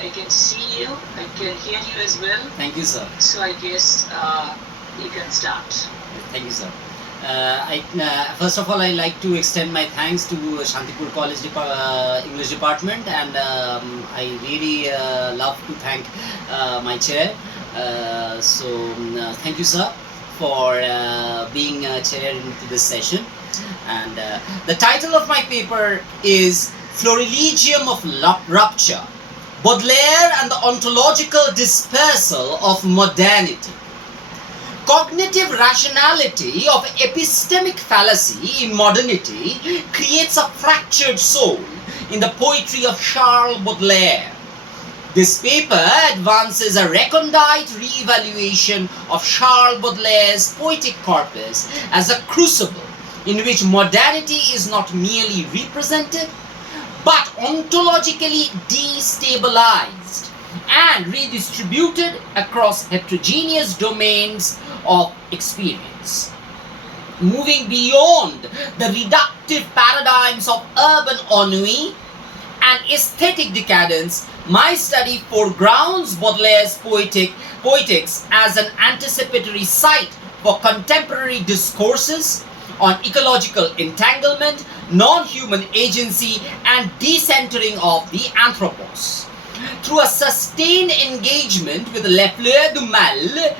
I can see you, I can hear you as well. Thank you, sir. So I guess you can start. Thank you, sir. First of all, I like to extend my thanks to Shantipur College English Department, and I really love to thank my chair. Thank you, sir, for being chair into this session. And the title of my paper is Florilegium of Rupture, Baudelaire and the Ontological Dispersal of Modernity. Cognitive rationality of epistemic fallacy in modernity creates a fractured soul in the poetry of Charles Baudelaire. This paper advances a recondite re-evaluation of Charles Baudelaire's poetic corpus as a crucible in which modernity is not merely represented but ontologically destabilized and redistributed across heterogeneous domains of experience. Moving beyond the reductive paradigms of urban ennui and aesthetic decadence, my study foregrounds Baudelaire's poetics as an anticipatory site for contemporary discourses on ecological entanglement, non-human agency, and decentering of the anthropos. Through a sustained engagement with Le Fleur du Mal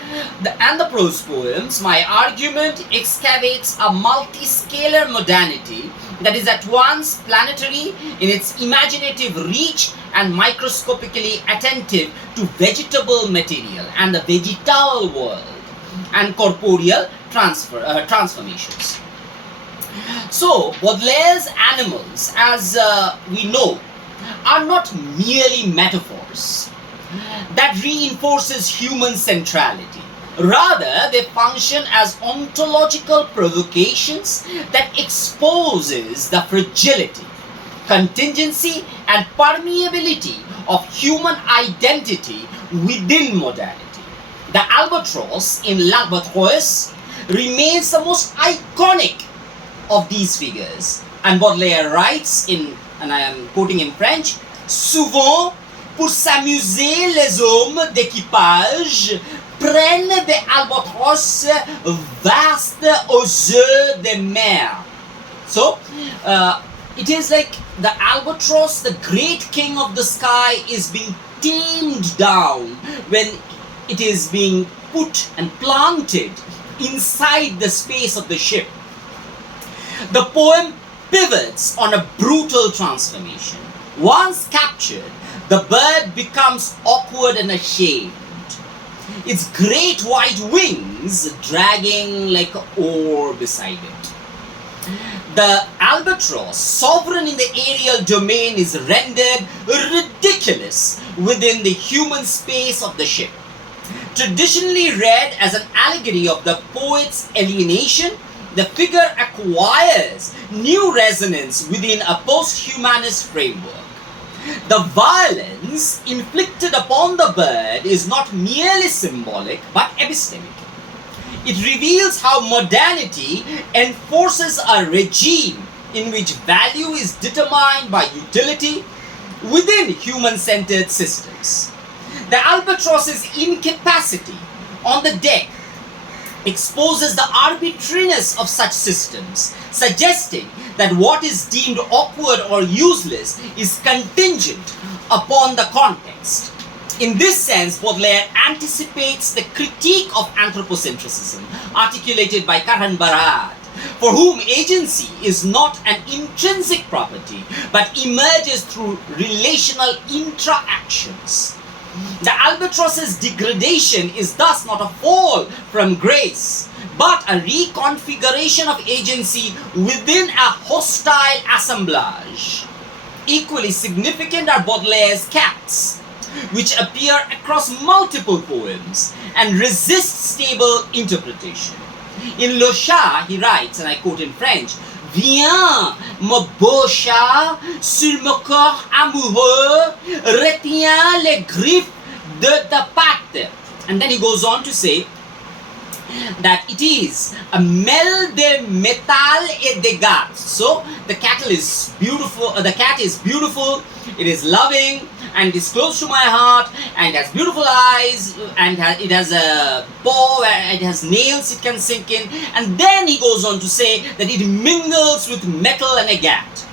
and the prose poems, my argument excavates a multiscalar modernity that is at once planetary in its imaginative reach and microscopically attentive to vegetable material and the vegetal world and corporeal transformations. So, Baudelaire's animals, as we know, are not merely metaphors that reinforces human centrality. Rather, they function as ontological provocations that exposes the fragility, contingency, and permeability of human identity within modernity. The albatross in L'Albatros remains the most iconic of these figures. And Baudelaire writes in, and I am quoting in French, souvent, pour s'amuser, les hommes d'équipage prennent des albatros vastes aux yeux de mer. So, it is like the albatross, the great king of the sky, is being tamed down when it is being put and planted inside the space of the ship. The poem pivots on a brutal transformation. Once captured, the bird becomes awkward and ashamed, its great white wings dragging like an oar beside it. The albatross, sovereign in the aerial domain, is rendered ridiculous within the human space of the ship. Traditionally read as an allegory of the poet's alienation, the figure acquires new resonance within a post-humanist framework. The violence inflicted upon the bird is not merely symbolic but epistemic. It reveals how modernity enforces a regime in which value is determined by utility within human-centered systems. The albatross's incapacity on the deck exposes the arbitrariness of such systems, suggesting that what is deemed awkward or useless is contingent upon the context. In this sense, Baudelaire anticipates the critique of anthropocentrism articulated by Karan Barad, for whom agency is not an intrinsic property but emerges through relational interactions. The albatross's degradation is thus not a fall from grace, but a reconfiguration of agency within a hostile assemblage. Equally significant are Baudelaire's cats, which appear across multiple poems and resist stable interpretation. In Le Chat, he writes, and I quote in French, Viens, mon beau chat, sur mon corps amoureux, retiens les griffes de ta patte. And then he goes on to say that it is a mêle de métal et de gaz. So the cat is beautiful. It is loving, and it is close to my heart, and it has beautiful eyes, and it has a paw, it has nails it can sink in. And then he goes on to say that it mingles with metal and agate.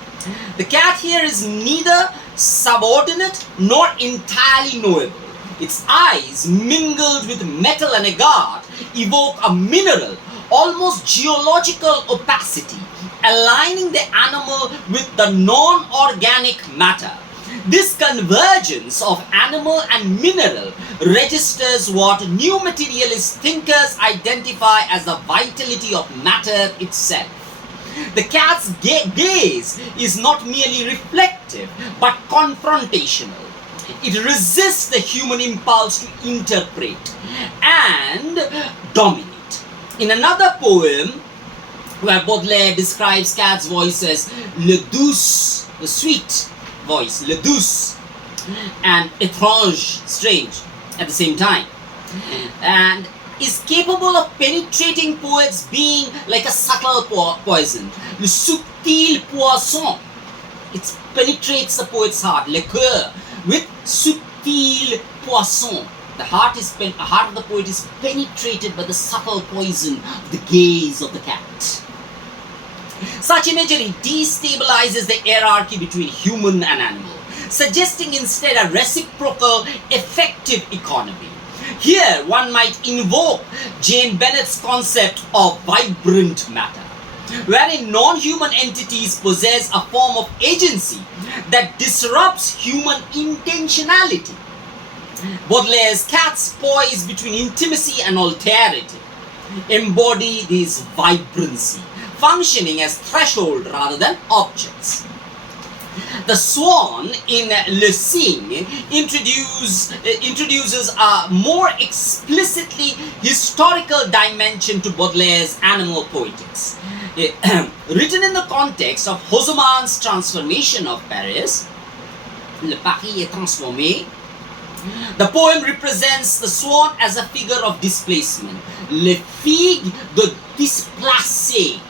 The cat here is neither subordinate nor entirely knowable. Its eyes, mingled with metal and agate, evoke a mineral, almost geological opacity, aligning the animal with the non-organic matter. This convergence of animal and mineral registers what new materialist thinkers identify as the vitality of matter itself. The cat's gaze is not merely reflective but confrontational. It resists the human impulse to interpret and dominate. In another poem, where Baudelaire describes cat's voice as le douce, the sweet voice, le douce, and étrange, strange, at the same time, and is capable of penetrating poets' being like a subtle poison, le subtil poisson. It penetrates the poet's heart, le cœur, with subtil poisson. The heart of the poet is penetrated by the subtle poison of the gaze of the cat. Such imagery destabilizes the hierarchy between human and animal, suggesting instead a reciprocal, effective economy. Here one might invoke Jane Bennett's concept of vibrant matter, wherein non-human entities possess a form of agency that disrupts human intentionality. Baudelaire's cats poise between intimacy and alterity embody this vibrancy, functioning as threshold rather than objects. The swan in Le Cygne introduces a more explicitly historical dimension to Baudelaire's animal poetics. Written in the context of Haussmann's transformation of Paris, Le Paris est transformé, the poem represents the swan as a figure of displacement, le figue de displacer.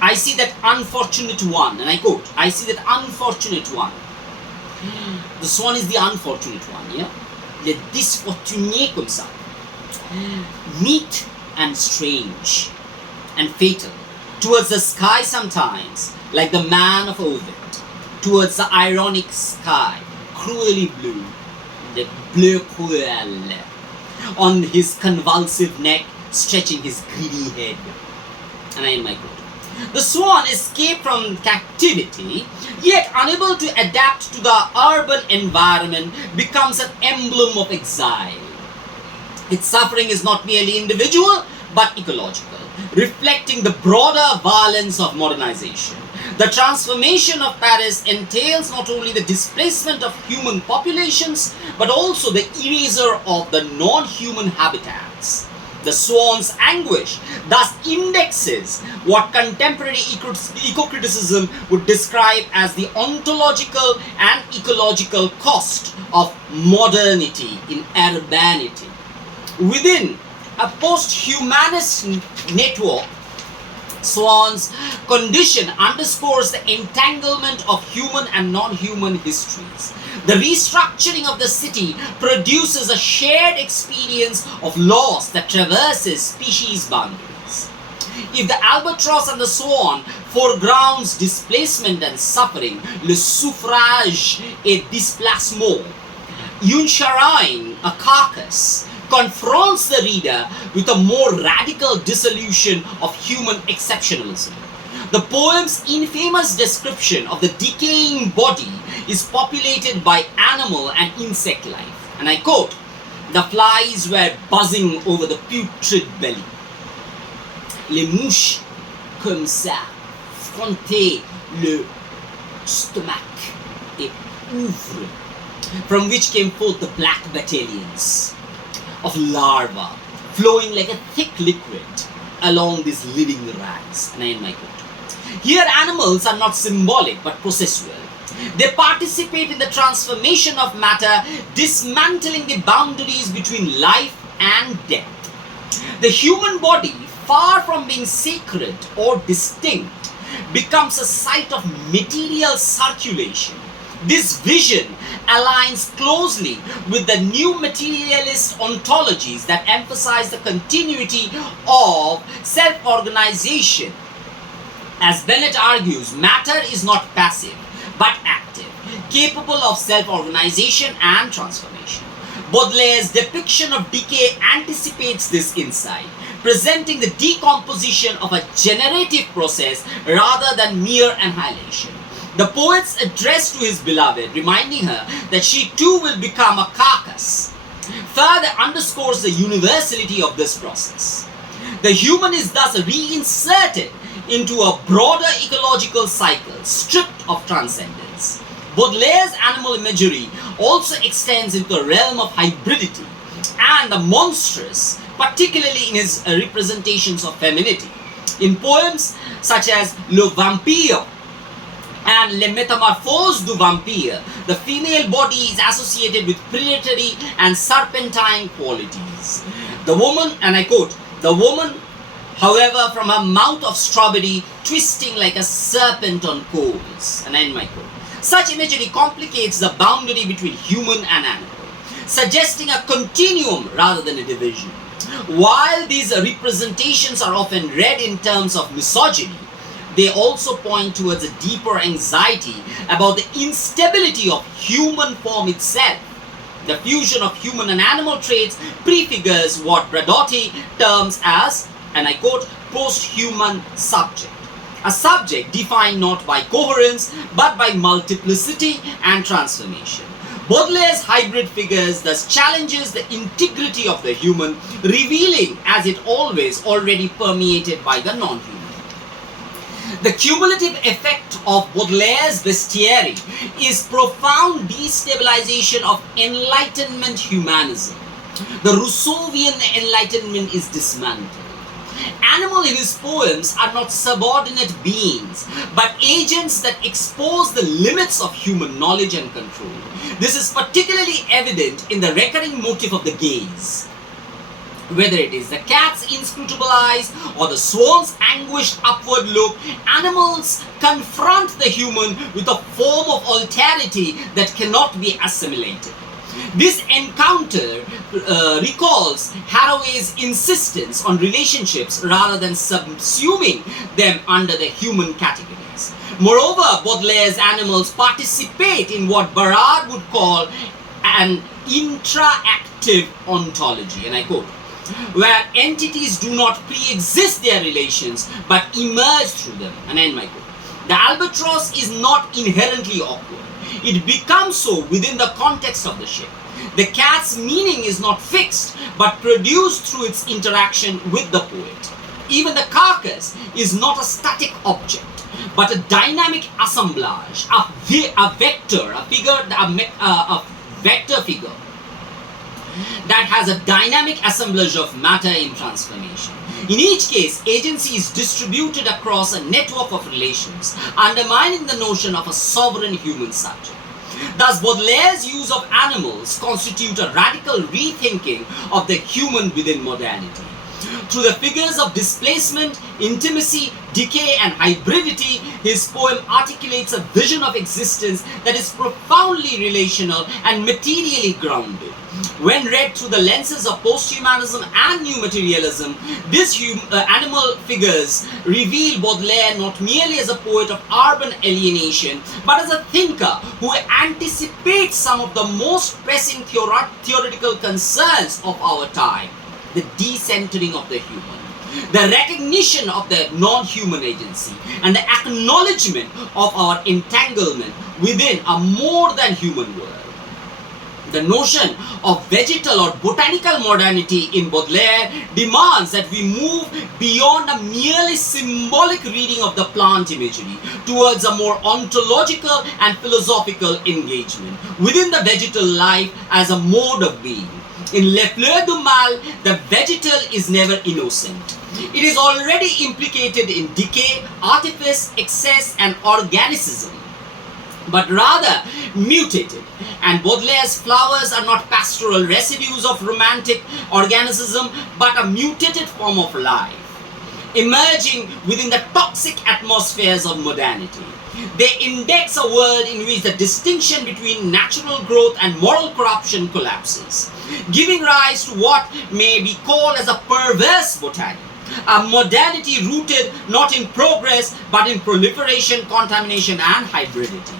I see that unfortunate one, and I quote, I see that unfortunate one. The swan is the unfortunate one, yeah? Le disfortuné comme ça. Meek and strange and fatal, towards the sky sometimes, like the man of Ovid, towards the ironic sky, cruelly blue, the bleu cruel, on his convulsive neck, stretching his greedy head. And I end my quote. The swan escaped from captivity, yet unable to adapt to the urban environment, becomes an emblem of exile. Its suffering is not merely individual, but ecological, reflecting the broader violence of modernization. The transformation of Paris entails not only the displacement of human populations, but also the erasure of the non-human habitats. The swan's anguish thus indexes what contemporary eco-criticism would describe as the ontological and ecological cost of modernity in urbanity. Within a post-humanist network, Swan's condition underscores the entanglement of human and non-human histories. The restructuring of the city produces a shared experience of loss that traverses species boundaries. If the albatross and the swan foregrounds displacement and suffering, le suffrage et displacement, une charogne, a carcass, confronts the reader with a more radical dissolution of human exceptionalism. The poem's infamous description of the decaying body is populated by animal and insect life. And I quote, the flies were buzzing over the putrid belly. Les mouches, comme ça, frontaient le stomac et ouvre, from which came forth the black battalions of larvae flowing like a thick liquid along these living rags. And I end my quote. Here animals are not symbolic but processual. They participate in the transformation of matter, dismantling the boundaries between life and death. The human body, far from being sacred or distinct, becomes a site of material circulation, This vision aligns closely with the new materialist ontologies that emphasize the continuity of self-organization. As Bennett argues, matter is not passive but active, capable of self-organization and transformation. Baudelaire's depiction of decay anticipates this insight, presenting the decomposition of a generative process rather than mere annihilation. The poet's address to his beloved, reminding her that she too will become a carcass, further underscores the universality of this process. The human is thus reinserted into a broader ecological cycle, stripped of transcendence. Baudelaire's animal imagery also extends into a realm of hybridity and the monstrous, particularly in his representations of femininity. In poems such as Le Vampire and Les Métamorphoses du Vampire, the female body is associated with predatory and serpentine qualities. The woman, and I quote, the woman, however, from her mouth of strawberry, twisting like a serpent on coals. And I end my quote. Such imagery complicates the boundary between human and animal, suggesting a continuum rather than a division. While these representations are often read in terms of misogyny, they also point towards a deeper anxiety about the instability of human form itself. The fusion of human and animal traits prefigures what Bradotti terms as, and I quote, post-human subject. A subject defined not by coherence but by multiplicity and transformation. Baudelaire's hybrid figures thus challenges the integrity of the human, revealing as it always already permeated by the non-human. The cumulative effect of Baudelaire's bestiary is profound destabilization of Enlightenment humanism. The Rousseauian Enlightenment is dismantled. Animals in his poems are not subordinate beings, but agents that expose the limits of human knowledge and control. This is particularly evident in the recurring motif of the gaze. Whether it is the cat's inscrutable eyes or the swan's anguished upward look, animals confront the human with a form of alterity that cannot be assimilated. This encounter recalls Haraway's insistence on relationships rather than subsuming them under the human categories. Moreover, Baudelaire's animals participate in what Barrard would call an intra-active ontology, and I quote, where entities do not pre-exist their relations but emerge through them, and end my quote. The albatross is not inherently awkward. It becomes so within the context of the ship. The cat's meaning is not fixed, but produced through its interaction with the poet. Even the carcass is not a static object, but a dynamic assemblage, a vector, a vector figure that has a dynamic assemblage of matter in transformation. In each case, agency is distributed across a network of relations, undermining the notion of a sovereign human subject. Thus, Baudelaire's use of animals constitute a radical rethinking of the human within modernity. Through the figures of displacement, intimacy, decay, and hybridity, his poem articulates a vision of existence that is profoundly relational and materially grounded. When read through the lenses of posthumanism and new materialism, these animal figures reveal Baudelaire not merely as a poet of urban alienation, but as a thinker who anticipates some of the most pressing theoretical concerns of our time: the decentering of the human, the recognition of the non-human agency, and the acknowledgement of our entanglement within a more than human world. The notion of vegetal or botanical modernity in Baudelaire demands that we move beyond a merely symbolic reading of the plant imagery towards a more ontological and philosophical engagement within the vegetal life as a mode of being. In Les Fleurs du Mal, the vegetal is never innocent. It is already implicated in decay, artifice, excess, and organicism, but rather mutated. And Baudelaire's flowers are not pastoral residues of romantic organicism, but a mutated form of life, emerging within the toxic atmospheres of modernity. They index a world in which the distinction between natural growth and moral corruption collapses, giving rise to what may be called as a perverse botany, a modernity rooted not in progress but in proliferation, contamination, and hybridity.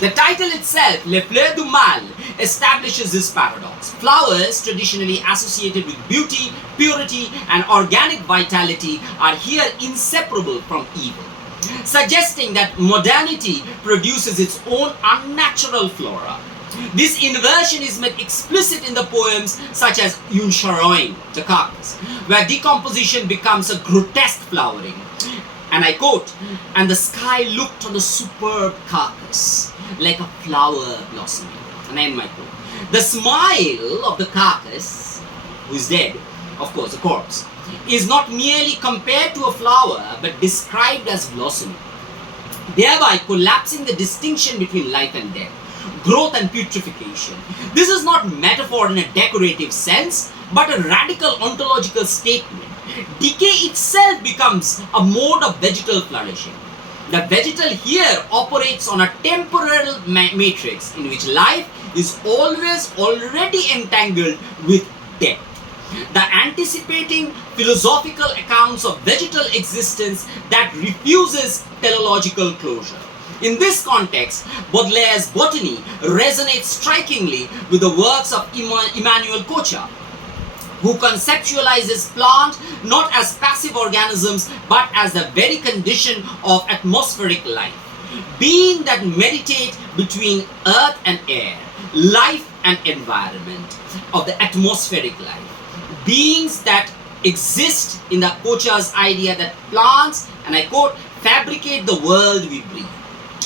The title itself, Les Fleurs du Mal, establishes this paradox. Flowers, traditionally associated with beauty, purity, and organic vitality, are here inseparable from evil, suggesting that modernity produces its own unnatural flora. This inversion is made explicit in the poems such as Une Charogne, the carcass, where decomposition becomes a grotesque flowering. And I quote, "And the sky looked on the superb carcass like a flower blossoming." And I end my quote. The smile of the carcass, who is dead, of course, a corpse, is not merely compared to a flower but described as blossoming, thereby collapsing the distinction between life and death, growth and putrefaction. This is not metaphor in a decorative sense, but a radical ontological statement. Decay itself becomes a mode of vegetal flourishing. The vegetal here operates on a temporal matrix in which life is always already entangled with death. The anticipating philosophical accounts of vegetal existence that refuses teleological closure. In this context, Baudelaire's botany resonates strikingly with the works of Emmanuel Kocha, who conceptualizes plant not as passive organisms but as the very condition of atmospheric life, being that meditate between earth and air, life and environment, of the atmospheric life, beings that exist in the Kocha's idea that plants, and I quote, fabricate the world we breathe.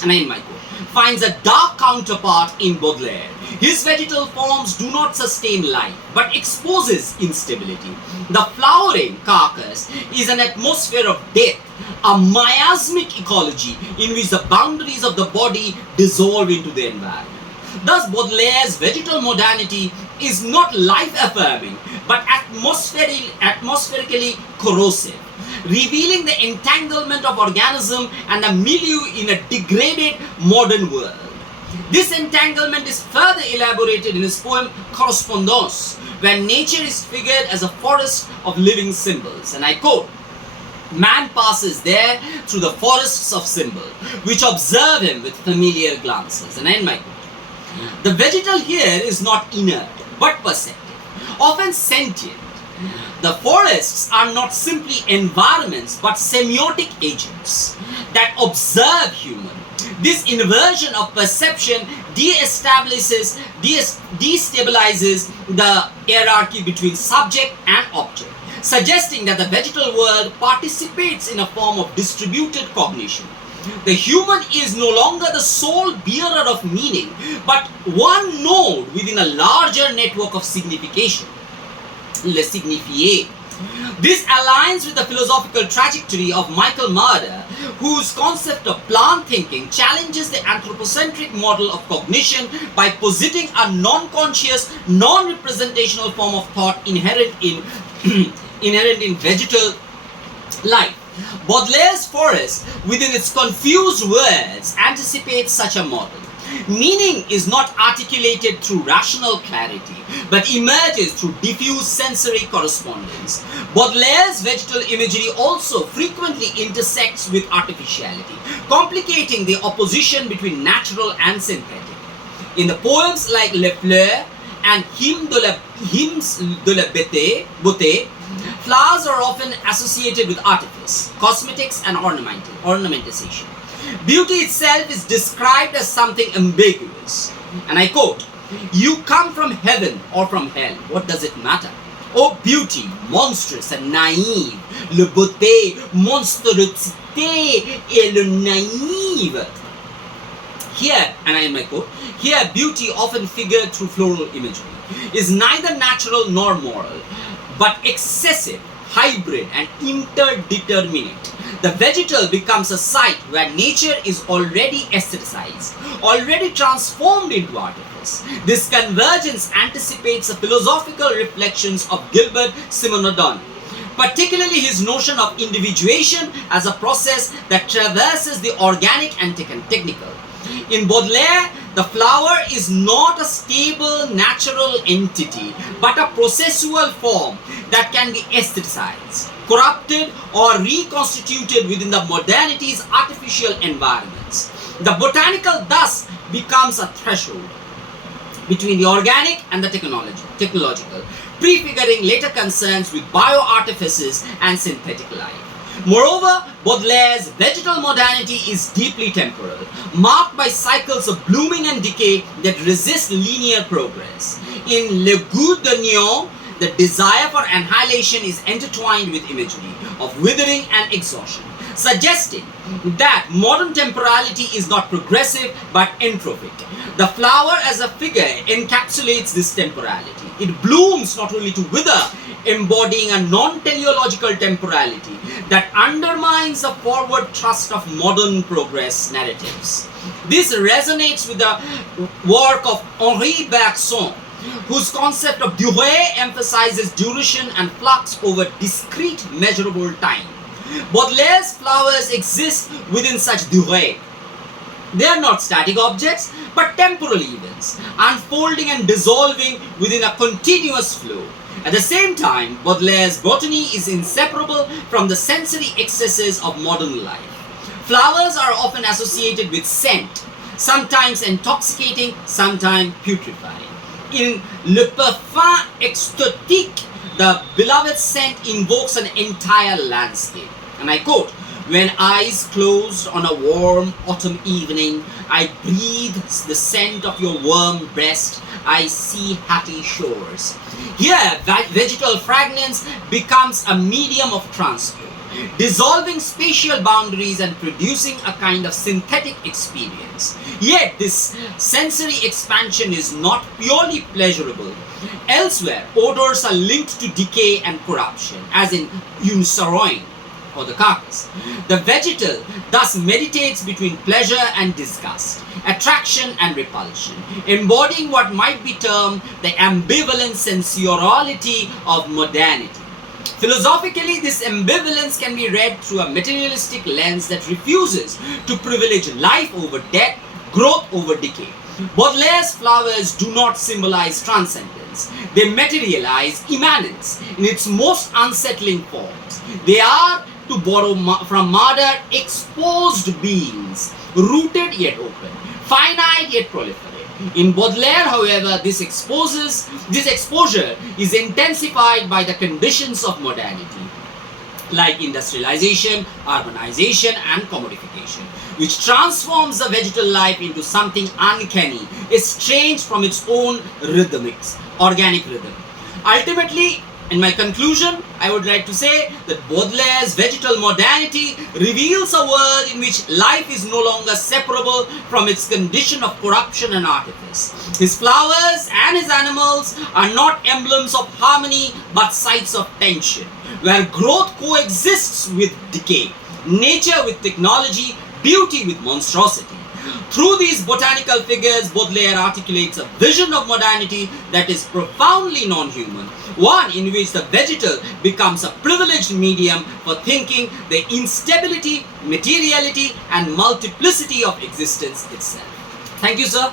And I end my quote. Finds a dark counterpart in Baudelaire. His vegetal forms do not sustain life, but exposes instability. The flowering carcass is an atmosphere of death, a miasmic ecology in which the boundaries of the body dissolve into the environment. Thus, Baudelaire's vegetal modernity is not life-affirming, but atmospherically corrosive, revealing the entanglement of organism and the milieu in a degraded modern world. This entanglement is further elaborated in his poem Correspondance, where nature is figured as a forest of living symbols. And I quote, "Man passes there through the forests of symbols, which observe him with familiar glances." And I end my quote. The vegetal here is not inert, but perceptive, often sentient. The forests are not simply environments, but semiotic agents that observe human. This inversion of perception destabilizes the hierarchy between subject and object, suggesting that the vegetal world participates in a form of distributed cognition. The human is no longer the sole bearer of meaning, but one node within a larger network of signification, le signifié. This aligns with the philosophical trajectory of Michael Marder, whose concept of plant thinking challenges the anthropocentric model of cognition by positing a non-conscious, non-representational form of thought inherent in vegetal life. Baudelaire's forest, within its confused words, anticipates such a model. Meaning is not articulated through rational clarity, but emerges through diffuse sensory correspondence. Baudelaire's vegetal imagery also frequently intersects with artificiality, complicating the opposition between natural and synthetic. In the poems like Les Fleurs and Hymnes de la Beauté, flowers are often associated with artifice, cosmetics, and ornamentation. Beauty itself is described as something ambiguous. And I quote, "You come from heaven or from hell, what does it matter? Oh beauty, monstrous and naive, le beauté, monstrosité et le naïve." Here, and I end my quote, here beauty, often figured through floral imagery, is neither natural nor moral, but excessive, hybrid, and interdeterminate. The vegetal becomes a site where nature is already aestheticized, already transformed into artifice. This convergence anticipates the philosophical reflections of Gilbert Simonodon, particularly his notion of individuation as a process that traverses the organic and technical. In Baudelaire, the flower is not a stable natural entity, but a processual form that can be aestheticized, corrupted, or reconstituted within the modernity's artificial environments. The botanical thus becomes a threshold between the organic and the technological, prefiguring later concerns with bioartifices and synthetic life. Moreover, Baudelaire's vegetal modernity is deeply temporal, marked by cycles of blooming and decay that resist linear progress. In Le Goût de Néant, the desire for annihilation is intertwined with imagery of withering and exhaustion, suggesting that modern temporality is not progressive but entrophic. The flower as a figure encapsulates this temporality. It blooms not only to wither, embodying a non-teleological temporality that undermines the forward thrust of modern progress narratives. This resonates with the work of Henri Bergson, whose concept of durée emphasizes duration and flux over discrete measurable time. Baudelaire's flowers exist within such durée. They are not static objects, but temporal events, unfolding and dissolving within a continuous flow. At the same time, Baudelaire's botany is inseparable from the sensory excesses of modern life. Flowers are often associated with scent, sometimes intoxicating, sometimes putrefying. In Le Parfum Exotique, the beloved scent invokes an entire landscape. And I quote, "When eyes closed on a warm autumn evening, I breathe the scent of your warm breast. I see happy shores." Here, vegetal fragrance becomes a medium of transport, dissolving spatial boundaries and producing a kind of synthetic experience. Yet, this sensory expansion is not purely pleasurable. Elsewhere, odors are linked to decay and corruption, as in une sarogne, or the carcass. The vegetal thus meditates between pleasure and disgust, attraction and repulsion, embodying what might be termed the ambivalent sensoriality of modernity. Philosophically, this ambivalence can be read through a materialistic lens that refuses to privilege life over death, growth over decay. Baudelaire's flowers do not symbolize transcendence. They materialize immanence in its most unsettling forms. They are, to borrow from Modern, exposed beings, rooted yet open, finite yet proliferate. In Baudelaire, however, this exposure is intensified by the conditions of modernity, like industrialization, urbanization, and commodification, which transforms the vegetal life into something uncanny, estranged from its own organic rhythm. Ultimately, in my conclusion, I would like to say that Baudelaire's vegetal modernity reveals a world in which life is no longer separable from its condition of corruption and artifice. His flowers and his animals are not emblems of harmony but sites of tension, where growth coexists with decay, nature with technology, beauty with monstrosity. Through these botanical figures, Baudelaire articulates a vision of modernity that is profoundly non-human, one in which the vegetal becomes a privileged medium for thinking the instability, materiality, and multiplicity of existence itself. Thank you, sir.